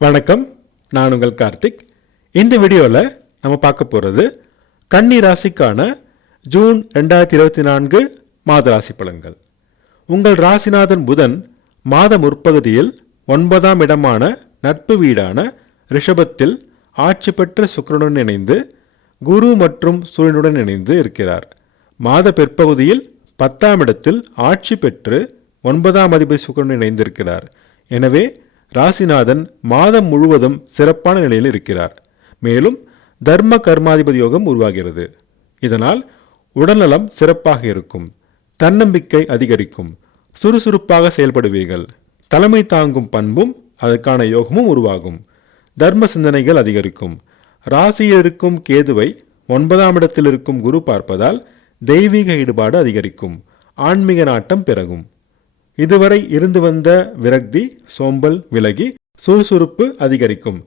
வணக்கம், நான் உங்கள் கார்த்திக். இந்த வீடியோவில் நம்ம பார்க்க போகிறது கன்னி ராசிக்கான ஜூன் 2024 மாத ராசி பலன்கள். உங்கள் ராசிநாதன் புதன் மாத முற்பகுதியில் 9ஆம் இடமான நட்பு வீடான ரிஷபத்தில் ஆட்சி பெற்ற சுக்கிரனுடன் இணைந்து குரு மற்றும் சூரியனுடன் இணைந்து இருக்கிறார். மாத பிற்பகுதியில் 10ஆம் இடத்தில் ஆட்சி பெற்று 9ஆம் அதிபதி சுக்கிரனுடன் இணைந்திருக்கிறார். எனவே ராசிநாதன் மாதம் முழுவதும் சிறப்பான நிலையில் இருக்கிறார். மேலும் தர்ம கர்மாதிபதி யோகம் உருவாகிறது. இதனால் உடல்நலம் சிறப்பாக இருக்கும், தன்னம்பிக்கை அதிகரிக்கும், சுறுசுறுப்பாக செயல்படுவீர்கள், தலைமை தாங்கும் பண்பும் அதற்கான யோகமும் உருவாகும், தர்ம சிந்தனைகள் அதிகரிக்கும். ராசியில் இருக்கும் கேதுவை 9ஆம் இடத்தில் இருக்கும் குரு பார்ப்பதால் தெய்வீக ஈடுபாடு அதிகரிக்கும், ஆன்மீக நாட்டம் பிறகும். இதுவரை இருந்து வந்த விரக்தி சோம்பல் விலகி சுறுசுறுப்பு அதிகரிக்கும்.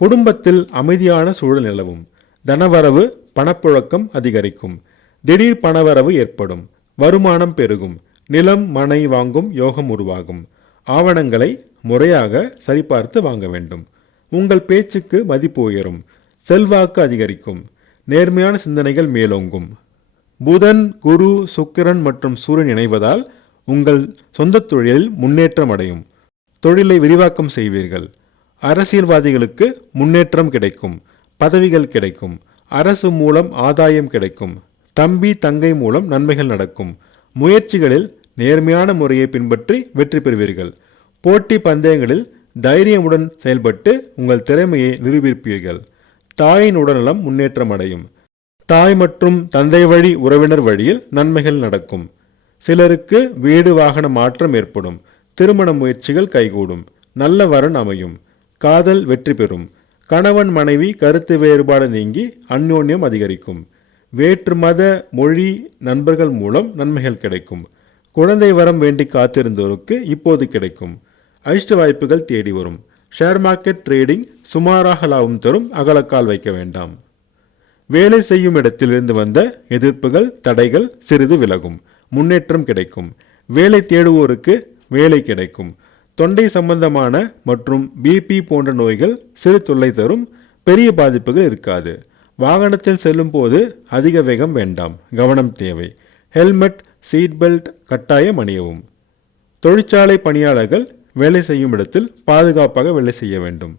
குடும்பத்தில் அமைதியான சூழல் நிலவும். தனவரவு பணப்புழக்கம் அதிகரிக்கும். திடீர் பணவரவு ஏற்படும். வருமானம் பெருகும். நிலம் மனை வாங்கும் யோகம் உருவாகும். ஆவணங்களை முறையாக சரிபார்த்து வாங்க வேண்டும். உங்கள் பேச்சுக்கு மதிப்பு உயரும். செல்வாக்கு அதிகரிக்கும். நேர்மையான சிந்தனைகள் மேலோங்கும். புதன் குரு சுக்கிரன் மற்றும் சூரியன் இணைவதால் உங்கள் சொந்த தொழிலில் முன்னேற்றம் அடையும். தொழிலை விரிவாக்கம் செய்வீர்கள். அரசியல்வாதிகளுக்கு முன்னேற்றம் கிடைக்கும். பதவிகள் கிடைக்கும். அரசு மூலம் ஆதாயம் கிடைக்கும். தம்பி தங்கை மூலம் நன்மைகள் நடக்கும். முயற்சிகளில் நேர்மையான முறையை பின்பற்றி வெற்றி பெறுவீர்கள். போட்டி பந்தயங்களில் தைரியமுடன் செயல்பட்டு உங்கள் திறமையை நிரூபிப்பீர்கள். தாயின் உடல்நலம் முன்னேற்றம் அடையும். தாய் மற்றும் தந்தை வழி உறவினர் வழியில் நன்மைகள் நடக்கும். சிலருக்கு வீடு வாகன மாற்றம் ஏற்படும். திருமண முயற்சிகள் கைகூடும். நல்ல வரன் அமையும். காதல் வெற்றி பெறும். கணவன் மனைவி கருத்து வேறுபாடு நீங்கி அந்யோன்யம் அதிகரிக்கும். வேற்று மத மொழி நண்பர்கள் மூலம் நன்மைகள் கிடைக்கும். குழந்தை வரம் வேண்டி காத்திருந்தோருக்கு இப்போது கிடைக்கும். அதிர்ஷ்ட வாய்ப்புகள் தேடி வரும். ஷேர் மார்க்கெட் ட்ரேடிங் சுமாராக லாபம் தரும். அகலக்கால் வைக்க வேண்டாம். வேலை செய்யும் இடத்திலிருந்து வந்த எதிர்ப்புகள் தடைகள் சிறிது விலகும். முன்னேற்றம் கிடைக்கும். வேலை தேடுவோருக்கு வேலை கிடைக்கும். தொண்டை சம்பந்தமான மற்றும் பிபி போன்ற நோய்கள் சிறு தொல்லை தரும். பெரிய பாதிப்புகள் இருக்காது. வாகனத்தில் செல்லும் போது அதிக வேகம் வேண்டாம், கவனம் தேவை. ஹெல்மெட் சீட் பெல்ட் கட்டாயம் அணியவும். தொழிற்சாலை பணியாளர்கள் வேலை செய்யும் இடத்தில் பாதுகாப்பாக வேலை செய்ய வேண்டும்.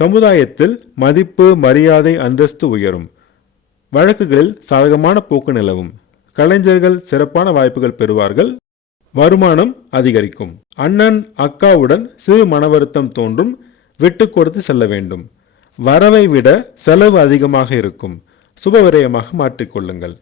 சமுதாயத்தில் மதிப்பு மரியாதை அந்தஸ்து உயரும். வழக்குகளில் சாதகமான போக்கு நிலவும். கலைஞர்கள் சிறப்பான வாய்ப்புகள் பெறுவார்கள். வருமானம் அதிகரிக்கும். அண்ணன் அக்காவுடன் சிறு மன வருத்தம் தோன்றும். விட்டு கொடுத்து செல்ல வேண்டும். வரவை விட செலவு அதிகமாக இருக்கும். சுப விரயமாக மாற்றிக்கொள்ளுங்கள்.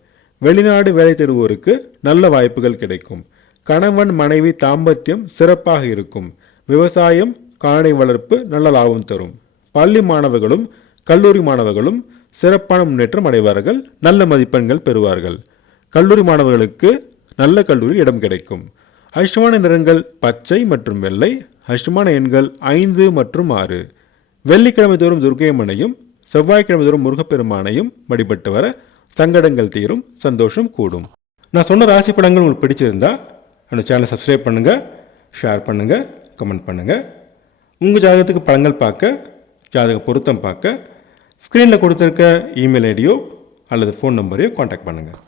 வெளிநாடு வேலை தேடுவோருக்கு நல்ல வாய்ப்புகள் கிடைக்கும். கணவன் மனைவி தாம்பத்தியம் சிறப்பாக இருக்கும். விவசாயம் கால்நடை வளர்ப்பு நல்ல லாபம் தரும். பள்ளி மாணவர்களும் கல்லூரி மாணவர்களும் சிறப்பான முன்னேற்றம் அடைவார்கள். நல்ல மதிப்பெண்கள் பெறுவார்கள். கல்லூரி மாணவர்களுக்கு நல்ல கல்லூரி இடம் கிடைக்கும். அதிர்ஷ்டமான நிறங்கள் பச்சை மற்றும் வெள்ளை. அதிர்ஷ்டமான எண்கள் 5 மற்றும் 6. வெள்ளிக்கிழமை தோறும் துர்க்கையம்மனையும் செவ்வாய்க்கிழமை தோறும் முருகப்பெருமானையும் வழிபட்டு வர சங்கடங்கள் தீரும், சந்தோஷம் கூடும். நான் சொன்ன ராசி படங்கள் உங்களுக்கு பிடிச்சிருந்தா என்னோட சேனலை சப்ஸ்கிரைப் பண்ணுங்கள், ஷேர் பண்ணுங்கள், கமெண்ட் பண்ணுங்கள். உங்கள் ஜாதகத்துக்கு படங்கள் பார்க்க, ஜாதக பொருத்தம் பார்க்க ஸ்க்ரீனில் கொடுத்துருக்க இமெயில் ஐடியோ அல்லது ஃபோன் நம்பரையோ காண்டாக்ட் பண்ணுங்கள்.